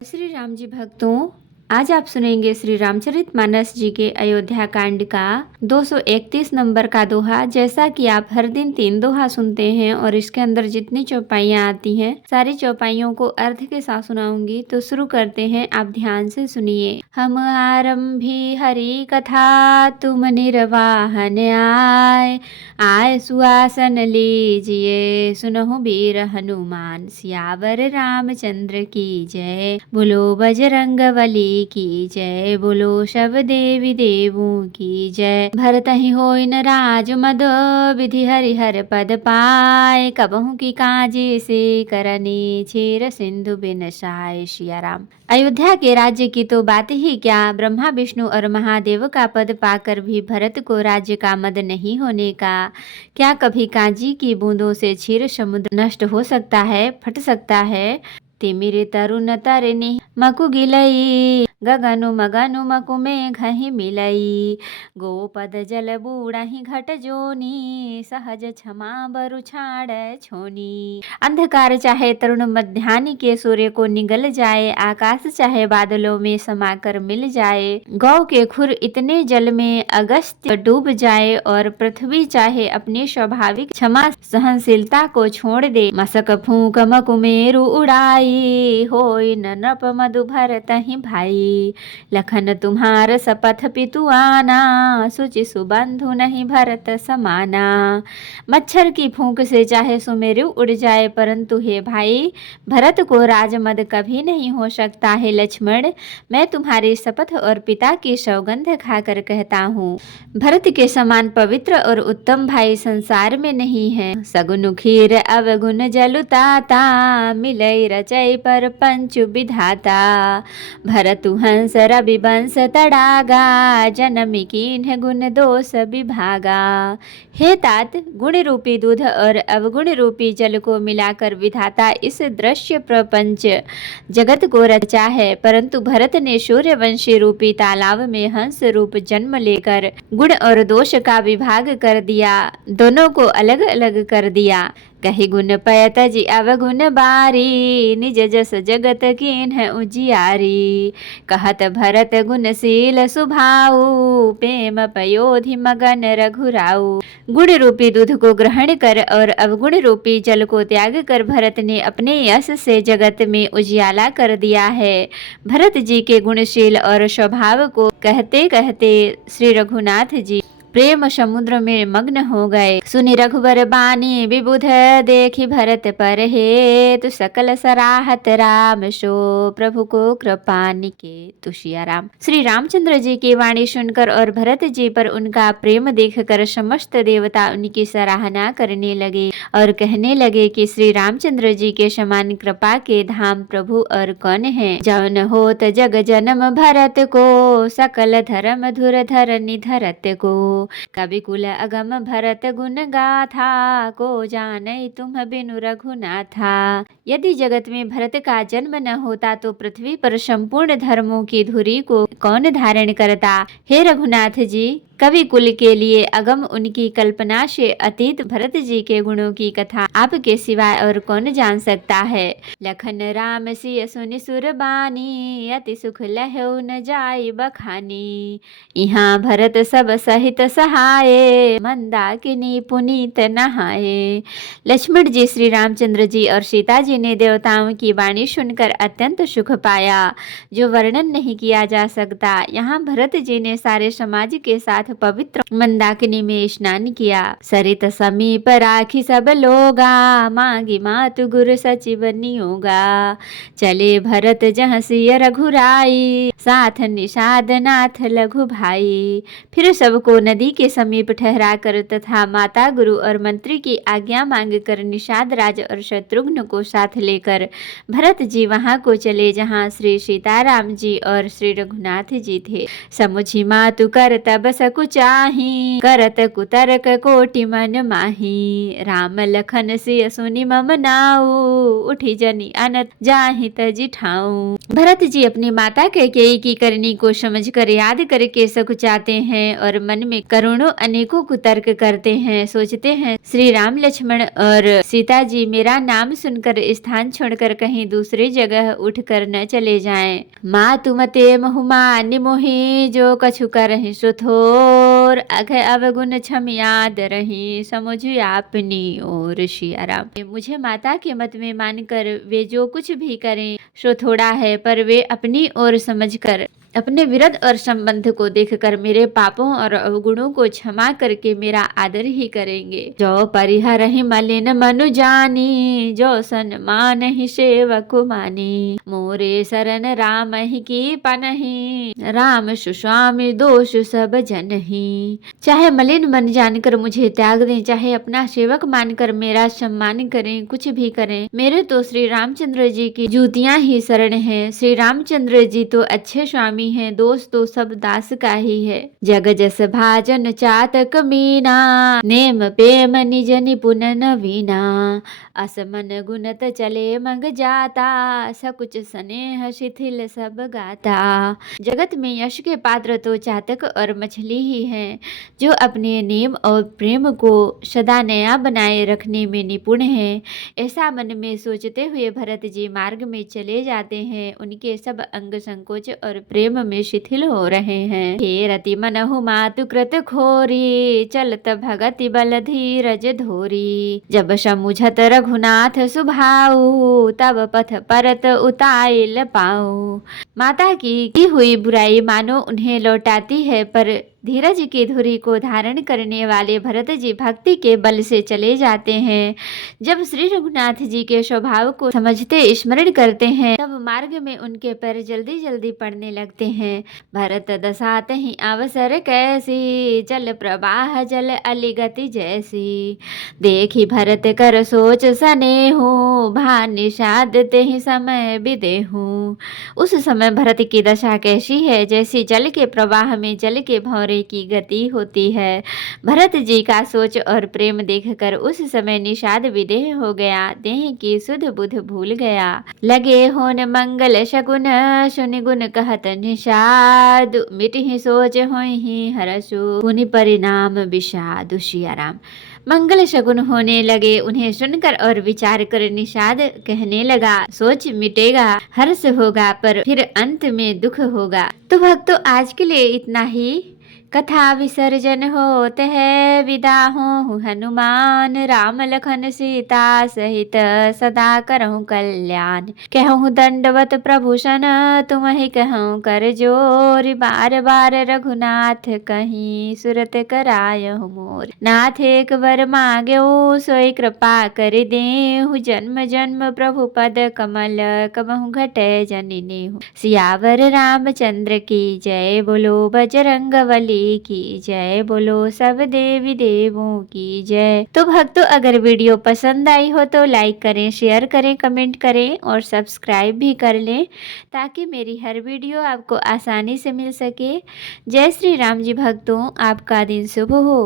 श्री राम जी भक्तों, आज आप सुनेंगे श्री रामचरितमानस जी के अयोध्या कांड का 231 नंबर का दोहा। जैसा कि आप हर दिन 3 दोहा सुनते हैं और इसके अंदर जितनी चौपाइयाँ आती हैं सारी चौपाइयों को अर्थ के साथ सुनाऊंगी। तो शुरू करते हैं, आप ध्यान से सुनिए। हम आरंभी हरि कथा, तुम निर्वाहन आय सुआसन लीजिए, सुनहु वीर हनुमान सियावर रामचंद्र की जय। बोलो बजरंग बली की जय, बोलो शब देवी देवों की जय। भरत ही होय न राज मद, विधि हरिहर पद पाए, कबहु की काजी से करनी, छेर सिंधु बिन साय। सिया राम। अयोध्या के राज्य की तो बात ही क्या, ब्रह्मा विष्णु और महादेव का पद पाकर भी भरत को राज्य का मद नहीं होने का। क्या कभी कांजी की बूंदों से क्षीर समुद्र नष्ट हो सकता है, फट सकता है। तिमिर तरुण तरनी मकु गिलई, गगनु मगनु मकु में घही मिलई, गोपद जल बूढ़ही घट जोनी, सहज क्षमा बरु छाड़ छोनी। अंधकार चाहे तरुण मध्याह्न के सूर्य को निगल जाए, आकाश चाहे बादलों में समाकर मिल जाए, गौ के खुर इतने जल में अगस्त्य डूब जाए, और पृथ्वी चाहे अपनी स्वाभाविक क्षमा सहनशीलता को छोड़ दे, मसक फूंक मकुमेरु उड़ाई, होय न नृप मधु भरत ही भाई। लखन तुम्हार सपथ पितुआना, सुचि सुबंधु नहीं भरत समाना। मच्छर की फूंक से चाहे सुमेरु उड़ जाए, परंतु हे भाई भरत को राजमद कभी नहीं हो सकता है। लक्ष्मण, मैं तुम्हारी शपथ और पिता की सौगंध खाकर कहता हूँ, भरत के समान पवित्र और उत्तम भाई संसार में नहीं है। सगुन खीर अवगुण जलुताता, मिलई रचय पर पंचु विधाता, भरतु हंस रवि वंश तड़ागा, जन्म कीन्ह गुण दोष विभागा। हे तात, गुण रूपी दूध और अवगुण रूपी जल को मिलाकर विधाता इस दृश्य प्रपंच जगत को रचा है, परंतु भरत ने सूर्यवंशी रूपी तालाब में हंस रूप जन्म लेकर गुण और दोष का विभाग कर दिया, दोनों को अलग अलग कर दिया। कही गुण पयत जी अवगुण बारी, निज जस जगत कीन्ह उजियारी। कहत भरत गुणशील सुभाऊ, प्रेम पयोधि मगन रघुराऊ। गुण रूपी दूध को ग्रहण कर और अवगुण रूपी जल को त्याग कर भरत ने अपने यश से जगत में उजियाला कर दिया है। भरत जी के गुणशील और स्वभाव को कहते कहते श्री रघुनाथ जी प्रेम समुद्र में मग्न हो गए। सुनि रघुबर बानी विबुध, देखी भरत पर हेतु, सकल सराहत राम सो, प्रभु को कृपा निकेतु। सिया राम। श्री रामचंद्र जी की वाणी सुनकर और भरत जी पर उनका प्रेम देखकर समस्त देवता उनकी सराहना करने लगे और कहने लगे कि श्री रामचंद्र जी के समान कृपा के धाम प्रभु और कौन है। जौन होत जग जन्म भरत को, सकल धर्म धुर धरनि धरत को, कवि कुल अगम भरत गुण गाथा, को जानै तुम बिनु रघुनाथा। यदि जगत में भरत का जन्म न होता तो पृथ्वी पर संपूर्ण धर्मों की धुरी को कौन धारण करता। हे रघुनाथ जी, कवि कुल के लिए अगम उनकी कल्पना से अतीत भरत जी के गुणों की कथा आपके सिवाय और कौन जान सकता है। लखन राम सिय सुनि सुर बानी, अति सुख लहौ न जाय बखानी। यहाँ भरत सब सहित सहाये, मंदाकिनी पुनीत नहाए। लक्ष्मण जी, श्री रामचंद्र जी और सीता जी ने देवताओं की वाणी सुनकर अत्यंत सुख पाया, जो वर्णन नहीं किया जा सकता। यहाँ भरत जी ने सारे समाज के साथ पवित्र मंदाकिनी में स्नान किया। सरित समीप राखी सब लोगा, मांगी मातु गुरु सचिव नियोगा। चले भरत जहाँ सिय रघुराई, साथ निषाद नाथ लघु भाई। फिर सबको नदी के समीप ठहरा कर तथा माता गुरु और मंत्री की आज्ञा मांग कर निषाद राज और शत्रुघ्न को साथ लेकर भरत जी वहां को चले जहाँ श्री सीताराम जी और श्री रघुनाथ जी थे। समुझी मातु कर तब सकु सकुचाही, करत कुतर्क कोटि मन माही। राम लखन सिय सुनि मम नाऊ, उठी जनि अनत जाहि तजि ठाऊ। भरत जी अपनी माता कैकेयी की करनी को समझकर याद करके सकुचाते हैं और मन में करोड़ों अनेकों कुतर्क करते हैं। सोचते हैं श्री राम लक्ष्मण और सीता जी मेरा नाम सुनकर स्थान छोड़कर कहीं दूसरी जगह उठकर न चले जाएं। माँ तुम ते महुमा निमोही, जो कछु करहि सो थोर। अघ अवगुण क्षम याद रही, समझु आपनी ओर। सिया राम, मुझे माता के मत में मानकर वे जो कुछ भी करें सो थोड़ा है, पर वे अपनी ओर समझकर अपने विरध और संबंध को देखकर मेरे पापों और अवगुणों को क्षमा करके मेरा आदर ही करेंगे। जो परिहर ही मलिन मनु जानी, जो सन्मान ही सेवक मानी। मोरे शरण राम ही की पनहि, राम सुस्वामी दोष सब जनहि। चाहे मलिन मन जानकर मुझे त्याग दें, चाहे अपना सेवक मानकर मेरा सम्मान करें, कुछ भी करें, मेरे तो श्री रामचंद्र जी की जूतियां ही शरण है। श्री रामचंद्र जी तो अच्छे स्वामी हैं, दोष तो सब दास का ही है। जग जस भाजन चातक मीना, नेम पेम निज निपुण नवीना। असमन गुणत चले मंग जाता, सकुच स्नेह शिथिल सब गाता। जगत में यश के पात्र तो चातक और मछली ही हैं, जो अपने नेम और प्रेम को सदा नया बनाए रखने में निपुण हैं। ऐसा मन में सोचते हुए भरत जी मार्ग में चले जाते हैं। उनके सब अंग संकोच और प्रेम में शिथिल हो रहे हैं। हे रति मनहु मातु कृत खोरी, चलत भगति बल धीरज धोरी। जब समुझत रघुनाथ सुभाऊ, तब पथ परत उताइल पाऊ। माता की हुई बुराई मानो उन्हें लौटाती है, पर धीरज की धुरी को धारण करने वाले भरत जी भक्ति के बल से चले जाते हैं। जब श्री रघुनाथ जी के स्वभाव को समझते स्मरण करते हैं, तब मार्ग में उनके पैर जल्दी जल्दी पड़ने लगते हैं। भरत दसात ही अवसर कैसी, जल प्रवाह जल अलिगति जैसी। देखी भरत कर सोच सनेहू, भा निषाद ते ही समय बिदेहू। उस समय भरत की दशा कैसी है, जैसी जल के प्रवाह में जल के भंवरे की गति होती है। भरत जी का सोच और प्रेम देखकर उस समय निषाद विदेह हो गया, देह की सुध बुध भूल गया। लगे होन मंगल शकुन, सुनि गुण कहत निषाद। मिटहि सोच होहि हरसु, पुनि परिणाम विषाद। सिया राम, मंगल शकुन होने लगे, उन्हें सुनकर और विचार कर निषाद कहने लगा, सोच मिटेगा, हर्ष होगा, पर फिर अंत में दुख होगा। तो भक्तों, आज के लिए इतना ही। कथा विसर्जन होते है, विदा हो हनुमान। राम लखन सीता सहित सदा करहु कल्याण। कहूँ दंडवत प्रभु सन, तुम ही कहूँ कर जोर। बार बार रघुनाथ कहीं, सुरत करायहु मोर। नाथ एक वर मांग्यो, सोई कृपा कर देहु। जन्म जन्म प्रभु पद कमल, कबहु घटै जनि नेहु। सियावर रामचंद्र की जय, बोलो बजरंगबली की जय, बोलो सब देवी देवों की जय। तो भक्तों, अगर वीडियो पसंद आई हो तो लाइक करें, शेयर करें, कमेंट करें और सब्सक्राइब भी कर लें, ताकि मेरी हर वीडियो आपको आसानी से मिल सके। जय श्री राम जी भक्तों, आपका दिन शुभ हो।